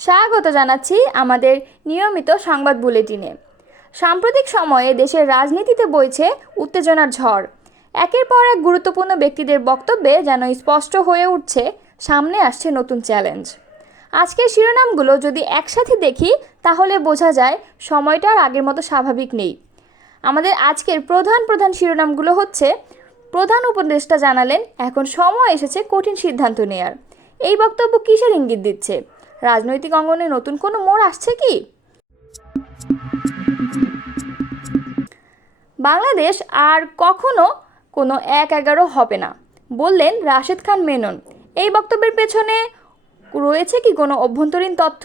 স্বাগত জানাচ্ছি আমাদের নিয়মিত সংবাদ বুলেটিনে। সাম্প্রতিক সময়ে দেশের রাজনীতিতে বইছে উত্তেজনার ঝড়। একের পর এক গুরুত্বপূর্ণ ব্যক্তিদের বক্তব্যে যেন স্পষ্ট হয়ে উঠছে সামনে আসছে নতুন চ্যালেঞ্জ। আজকের শিরোনামগুলো যদি একসাথে দেখি তাহলে বোঝা যায় সময়টা আর আগের মতো স্বাভাবিক নেই। আমাদের আজকের প্রধান শিরোনামগুলো হচ্ছে: প্রধান উপদেষ্টা জানালেন এখন সময় এসেছে কঠিন সিদ্ধান্ত নেয়ার। এই বক্তব্য কিসের ইঙ্গিত দিচ্ছে? রাজনৈতিক অঙ্গনে নতুন কোনো মোড় আসছে কি? বাংলাদেশ আর কখনো কোনো ১-১১ হবে না বললেন রাশেদ খান মেনন। এই বক্তব্যের পেছনে রয়েছে কি কোনো অভ্যন্তরীণ তথ্য?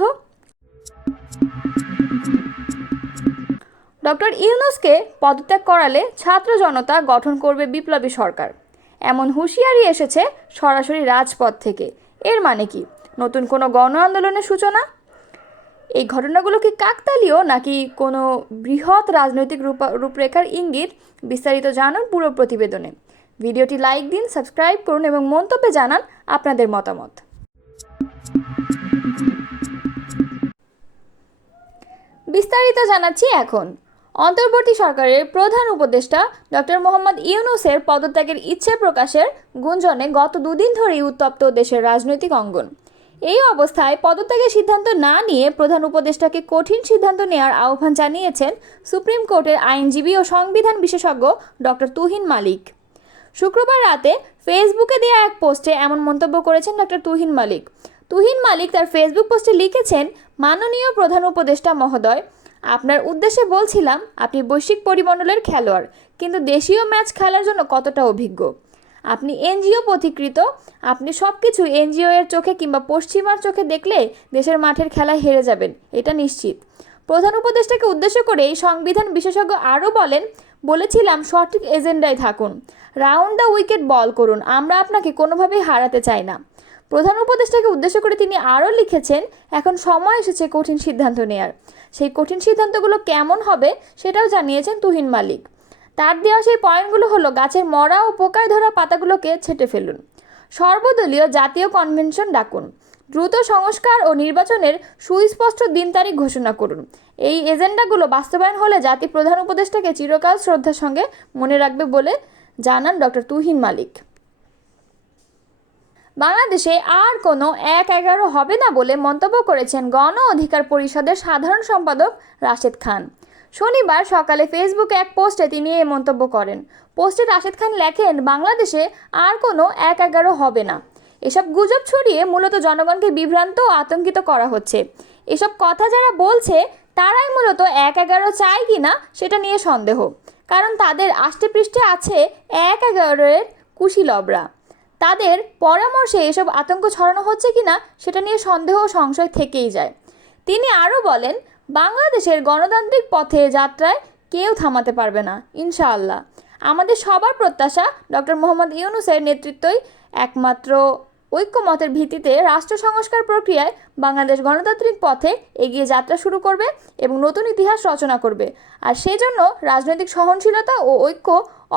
ডক্টর ইউনূসকে পদত্যাগ করালে ছাত্র জনতা গঠন করবে বিপ্লবী সরকার, এমন হুঁশিয়ারি এসেছে সরাসরি রাজপথ থেকে। এর মানে কি নতুন কোনো গণ আন্দোলনের সূচনা? এই ঘটনাগুলো কি কাকতালীয় নাকি কোনো বৃহৎ রাজনৈতিক রূপরেখার ইঙ্গিত? বিস্তারিত জানুন পুরো প্রতিবেদনে। ভিডিওটি লাইক দিন, সাবস্ক্রাইব করুন এবং মন্তব্যে জানান আপনাদের মতামত। বিস্তারিত জানাচ্ছি এখন। অন্তর্বর্তী সরকারের প্রধান উপদেষ্টা ডক্টর মোহাম্মদ ইউনূসের পদত্যাগের ইচ্ছে প্রকাশের গুঞ্জনে গত দুদিন ধরেই উত্তপ্ত দেশের রাজনৈতিক অঙ্গন। এই অবস্থায় পদত্যাগের সিদ্ধান্ত না নিয়ে প্রধান উপদেষ্টাকে কঠিন সিদ্ধান্ত নেওয়ার আহ্বান জানিয়েছেন সুপ্রিম কোর্টের আইনজীবী ও সংবিধান বিশেষজ্ঞ ডক্টর তুহিন মালিক। শুক্রবার রাতে ফেসবুকে দেওয়া এক পোস্টে এমন মন্তব্য করেছেন ডক্টর তুহিন মালিক। তুহিন মালিক তার ফেসবুক পোস্টে লিখেছেন, মাননীয় প্রধান উপদেষ্টা মহোদয়, আপনার উদ্দেশ্যে বলছিলাম আপনি বৈশ্বিক পরিমণ্ডলের খেলোয়াড়, কিন্তু দেশীয় ম্যাচ খেলার জন্য কতটা অভিজ্ঞ। আপনি এনজিও পথিকৃত, আপনি সব কিছু এনজিও এর চোখে কিংবা পশ্চিমার চোখে দেখলে দেশের মাঠের খেলায় হেরে যাবেন, এটা নিশ্চিত। প্রধান উপদেষ্টাকে উদ্দেশ্য করে এই সংবিধান বিশেষজ্ঞ আরও বলেছিলাম সঠিক এজেন্ডায় থাকুন, রাউন্ড দ্য উইকেট বল করুন, আমরা আপনাকে কোনোভাবেই হারাতে চাই না। প্রধান উপদেষ্টাকে উদ্দেশ্য করে তিনি আরও লিখেছেন, এখন সময় এসেছে কঠিন সিদ্ধান্ত নেয়ার। সেই কঠিন সিদ্ধান্তগুলো কেমন হবে সেটাও জানিয়েছেন তুহিন মালিক। তার দেওয়া সেই পয়েন্টগুলো হলো: গাছের মরা ও পোকায় ধরা পাতাগুলোকে ছেঁটে ফেলুন, সর্বদলীয় জাতীয় কনভেনশন ডাকুন, দ্রুত সংস্কার ও নির্বাচনের সুস্পষ্ট দিন তারিখ ঘোষণা করুন। এই এজেন্ডাগুলো বাস্তবায়ন হলে জাতি প্রধান উপদেষ্টাকে চিরকাল শ্রদ্ধার সঙ্গে মনে রাখবে বলে জানান ডক্টর তুহিন মালিক। বাংলাদেশে আর কোনো ১-১১ হবে না বলে মন্তব্য করেছেন গণ অধিকার পরিষদের সাধারণ সম্পাদক রাশেদ খান। শনিবার সকালে ফেসবুকে এক পোস্টে তিনি এই মন্তব্য করেন। পোস্টে রাশেদ খান লেখেন, বাংলাদেশে আর কোনো ১-১১ হবে না। এসব গুজব ছড়িয়ে মূলত জনগণকে বিভ্রান্ত ও আতঙ্কিত করা হচ্ছে। এসব কথা যারা বলছে তারাই মূলত ১-১১ চায় কি না সেটা নিয়ে সন্দেহ, কারণ তাদের আষ্টেপৃষ্ঠে আছে ১-১১-এর কুশীলবরা। তাদের পরামর্শে এসব আতঙ্ক ছড়ানো হচ্ছে কিনা সেটা নিয়ে সন্দেহ ও সংশয় থেকেই যায়। তিনি আরও বলেন, বাংলাদেশের গণতান্ত্রিক পথে যাত্রায় কেউ থামাতে পারবে না ইনশাআল্লাহ। আমাদের সবার প্রত্যাশা ডক্টর মোহাম্মদ ইউনূসের নেতৃত্বই একমাত্র ঐক্যমতের ভিত্তিতে রাষ্ট্র সংস্কার প্রক্রিয়ায় বাংলাদেশ গণতান্ত্রিক পথে এগিয়ে যাত্রা শুরু করবে এবং নতুন ইতিহাস রচনা করবে। আর সেজন্য রাজনৈতিক সহনশীলতা ও ঐক্য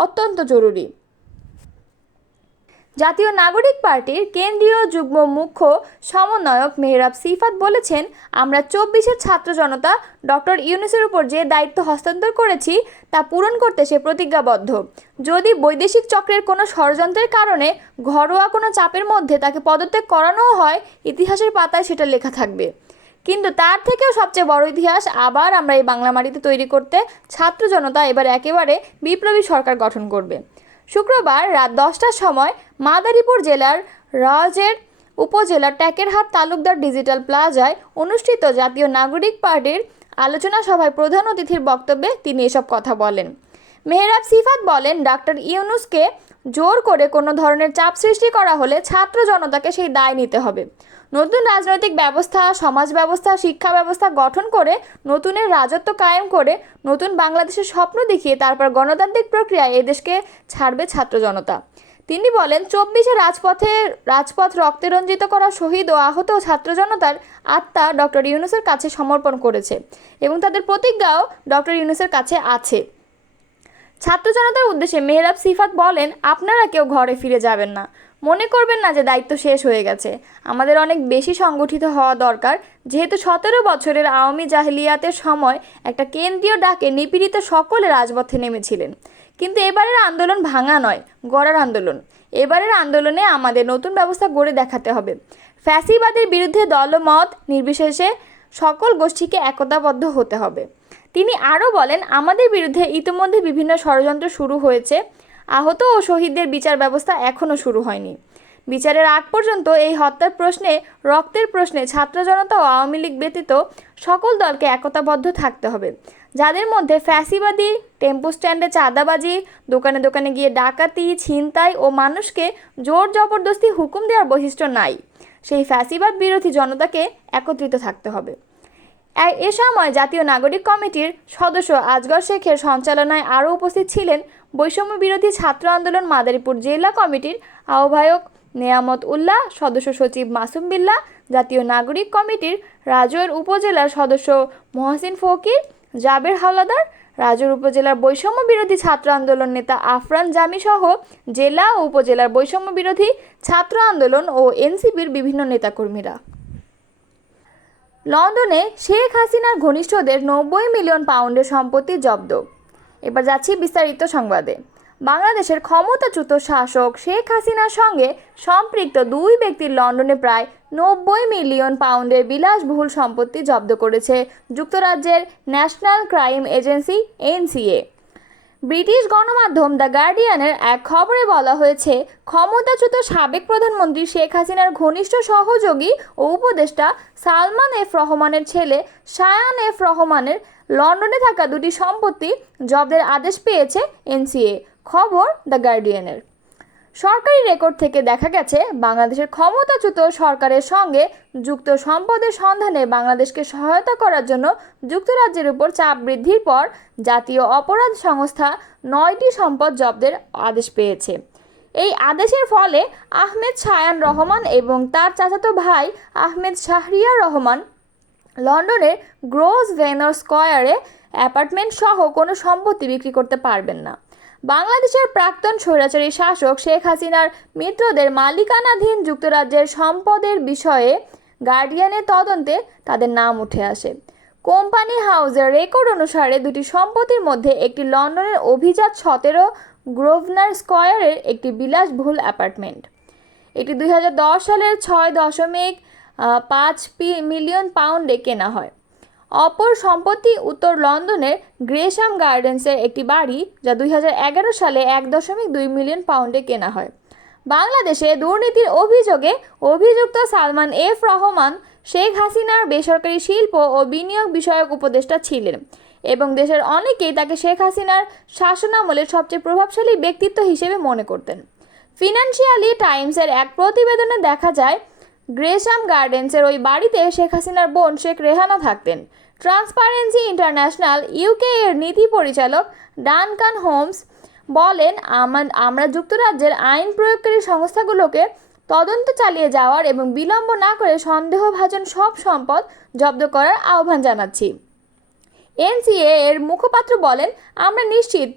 অত্যন্ত জরুরি। জাতীয় নাগরিক পার্টির কেন্দ্রীয় যুগ্ম মুখ্য সমন্বয়ক মেহরাব সিফাত বলেছেন, আমরা ২৪-এর ছাত্র জনতা ডক্টর ইউনূসের উপর যে দায়িত্ব হস্তান্তর করেছি তা পূরণ করতে সে প্রতিজ্ঞাবদ্ধ। যদি বৈদেশিক চক্রের কোনো ষড়যন্ত্রের কারণে ঘরোয়া কোনো চাপের মধ্যে তাকে পদত্যাগ করানোও হয়, ইতিহাসের পাতায় সেটা লেখা থাকবে। কিন্তু তার থেকেও সবচেয়ে বড় ইতিহাস আবার আমরা এই বাংলা মাটিতে তৈরি করতে ছাত্র জনতা এবার একেবারে বিপ্লবী সরকার গঠন করবে। শুক্রবার রাত 10টার সময় মাদারীপুর জেলার রাজের উপজেলার টেকেরহাট তালুকদার ডিজিটাল প্লাজায় অনুষ্ঠিত জাতীয় নাগরিক পার্টির আলোচনা সভায় প্রধান অতিথির বক্তব্যে তিনি এসব কথা বলেন। মেহরাব সিফাত বলেন, ডাক্তার ইউনূসকে জোর করে কোনো ধরনের চাপ সৃষ্টি করা হলে ছাত্র জনতাকে সেই দায় নিতে হবে। নতুন রাজনৈতিক ব্যবস্থা, সমাজ ব্যবস্থা, শিক্ষা ব্যবস্থা গঠন করে নতুনের রাজত্ব কায়েম করে নতুন বাংলাদেশের স্বপ্ন দেখিয়ে তারপর গণতান্ত্রিক প্রক্রিয়ায় এদেশকে ছাড়বে ছাত্র জনতা। তিনি বলেন, ২৪শে রাজপথ রক্তে রঞ্জিত করা শহীদ ও আহত ছাত্র জনতার আত্মা ডক্টর ইউনূসের কাছে সমর্পণ করেছে এবং তাদের প্রতিজ্ঞাও ডক্টর ইউনূসের কাছে আছে। ছাত্র জনতার উদ্দেশ্যে মেহরাব সিফাত বলেন, আপনারা কেউ ঘরে ফিরে যাবেন না, মনে করবেন না যে দায়িত্ব শেষ হয়ে গেছে। আমাদের অনেক বেশি সংগঠিত হওয়া দরকার, যেহেতু 17 বছরের আওয়ামী জাহিলিয়াতের সময় একটা কেন্দ্রীয় ডাকে নিপীড়িত সকলে রাজপথে নেমেছিলেন। কিন্তু এবারের আন্দোলন ভাঙা নয়, গড়ার আন্দোলন। এবারের আন্দোলনে আমাদের নতুন ব্যবস্থা গড়ে দেখাতে হবে। ফ্যাসিবাদের বিরুদ্ধে দলমত নির্বিশেষে সকল গোষ্ঠীকে একতাবদ্ধ হতে হবে। তিনি আরও বলেন, আমাদের বিরুদ্ধে ইতিমধ্যে বিভিন্ন ষড়যন্ত্র শুরু হয়েছে। আহত ও শহীদদের বিচার ব্যবস্থা এখনও শুরু হয়নি। বিচারের আগ পর্যন্ত এই হত্যার প্রশ্নে, রক্তের প্রশ্নে ছাত্র জনতা ও আওয়ামী লীগ ব্যতীত সকল দলকে একতাবদ্ধ থাকতে হবে। যাদের মধ্যে ফ্যাসিবাদী, টেম্পো স্ট্যান্ডে চাঁদাবাজি, দোকানে দোকানে গিয়ে ডাকাতি, ছিনতাই ও মানুষকে জোর জবরদস্তি হুকুম দেওয়ার বৈশিষ্ট্য নাই, সেই ফ্যাসিবাদ বিরোধী জনতাকে একত্রিত থাকতে হবে। এ সময় জাতীয় নাগরিক কমিটির সদস্য আজগর শেখের সঞ্চালনায় আরও উপস্থিত ছিলেন বৈষম্য বিরোধী ছাত্র আন্দোলন মাদারীপুর জেলা কমিটির আহ্বায়ক নেয়ামত উল্লাহ, সদস্য সচিব মাসুম বিল্লাহ, জাতীয় নাগরিক কমিটির রাজৈর উপজেলার সদস্য মহসিন ফকির, জাবের হাওলাদার, রাজৈর উপজেলার বৈষম্য বিরোধী ছাত্র আন্দোলন নেতা আফরান জামি সহ জেলা ও উপজেলার বৈষম্য বিরোধী ছাত্র আন্দোলন ও এনসিপির বিভিন্ন নেতাকর্মীরা। লন্ডনে শেখ হাসিনার ঘনিষ্ঠদের 90 মিলিয়ন পাউন্ডের সম্পত্তি জব্দ। এবার যাচ্ছি বিস্তারিত সংবাদে। বাংলাদেশের ক্ষমতাচ্যুত শাসক শেখ হাসিনার সঙ্গে সম্পৃক্ত দুই ব্যক্তির লন্ডনে প্রায় 90 মিলিয়ন পাউন্ডের বিলাসবহুল সম্পত্তি জব্দ করেছে যুক্তরাজ্যের national crime agency NCA. British গণমাধ্যম দ্য গার্ডিয়ানের এক খবরে বলা হয়েছে, ক্ষমতাচ্যুত সাবেক প্রধানমন্ত্রী শেখ হাসিনার ঘনিষ্ঠ সহযোগী ও উপদেষ্টা সালমান এফ রহমানের ছেলে শায়ান এফ রহমানের লন্ডনে থাকা দুটি সম্পত্তি জব্দের আদেশ পেয়েছে এনসিএ। খবর দ্য গার্ডিয়ানের। সরকারি রেকর্ড থেকে দেখা গেছে, বাংলাদেশের ক্ষমতাচ্যুত সরকারের সঙ্গে যুক্ত সম্পদের সন্ধানে বাংলাদেশকে সহায়তা করার জন্য যুক্তরাজ্যের উপর চাপ বৃদ্ধির পর জাতীয় অপরাধ সংস্থা 9টি সম্পদ জব্দের আদেশ পেয়েছে। এই আদেশের ফলে আহমেদ শায়ান রহমান এবং তার চাচাতো ভাই আহমেদ শাহরিয়ার রহমান লন্ডনের গ্রোস ভেনর স্কয়ারে অ্যাপার্টমেন্ট সহ কোনো সম্পত্তি বিক্রি করতে পারবেন না। বাংলাদেশের প্রাক্তন স্বৈরাচারী শাসক শেখ হাসিনার মিত্রদের মালিকানাধীন যুক্তরাজ্যের সম্পদের বিষয়ে গার্ডিয়ানের তদন্তে তাদের নাম উঠে আসে। কোম্পানি হাউসের রেকর্ড অনুসারে দুটি সম্পত্তির মধ্যে একটি লন্ডনের অভিজাত 17 গ্রোভনার স্কয়ারের একটি বিলাসবহুল অ্যাপার্টমেন্ট। এটি 2010 সালের 6.5 মিলিয়ন পাউন্ডে কেনা হয়। অপর সম্পত্তি উত্তর লন্ডনের গ্রেশাম গার্ডেন্সের একটি বাড়ি, যা 2011 সালে 1.2 মিলিয়ন পাউন্ডে কেনা হয়। বাংলাদেশে দুর্নীতির অভিযোগে অভিযুক্ত সালমান এফ রহমান শেখ হাসিনার বেসরকারি শিল্প ও বিনিয়োগ বিষয়ক উপদেষ্টা ছিলেন এবং দেশের অনেকেই তাকে শেখ হাসিনার শাসনামলের সবচেয়ে প্রভাবশালী ব্যক্তিত্ব হিসেবে মনে করতেন। ফিনান্সিয়ালি টাইমসের এক প্রতিবেদনে দেখা যায়, গ্রেশাম গার্ডেন্সের ওই বাড়িতে শেখ হাসিনার বোন শেখ রেহানা থাকতেন। ট্রান্সপারেন্সি ইন্টারন্যাশনাল ইউকে এর নীতি পরিচালক ডানকান হোমস বলেন, আমরা যুক্তরাজ্যের আইন প্রয়োগকারী সংস্থাগুলোকে তদন্ত চালিয়ে যাওয়ার এবং বিলম্ব না করে সন্দেহভাজন সব সম্পদ জব্দ করার আহ্বান জানাচ্ছি। এনসিএ এর মুখপাত্র বলেন, আমরা নিশ্চিত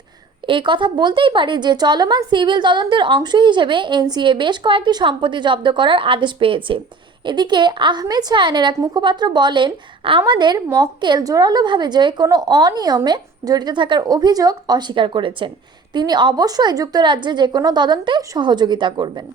এই কথা বলতেই পারি যে চলমান সিভিল তদন্তের অংশ হিসেবে এনসিএ বেশ কয়েকটি সম্পত্তি জব্দ করার আদেশ পেয়েছে। এদিকে আহমেদ শায়ানের এক মুখপাত্র বলেন, আমাদের মক্কেল জোরালোভাবে যে কোনো অনিয়মে জড়িত থাকার অভিযোগ অস্বীকার করেছেন। তিনি অবশ্যই যুক্তরাজ্যে যে কোনো তদন্তে সহযোগিতা করবেন।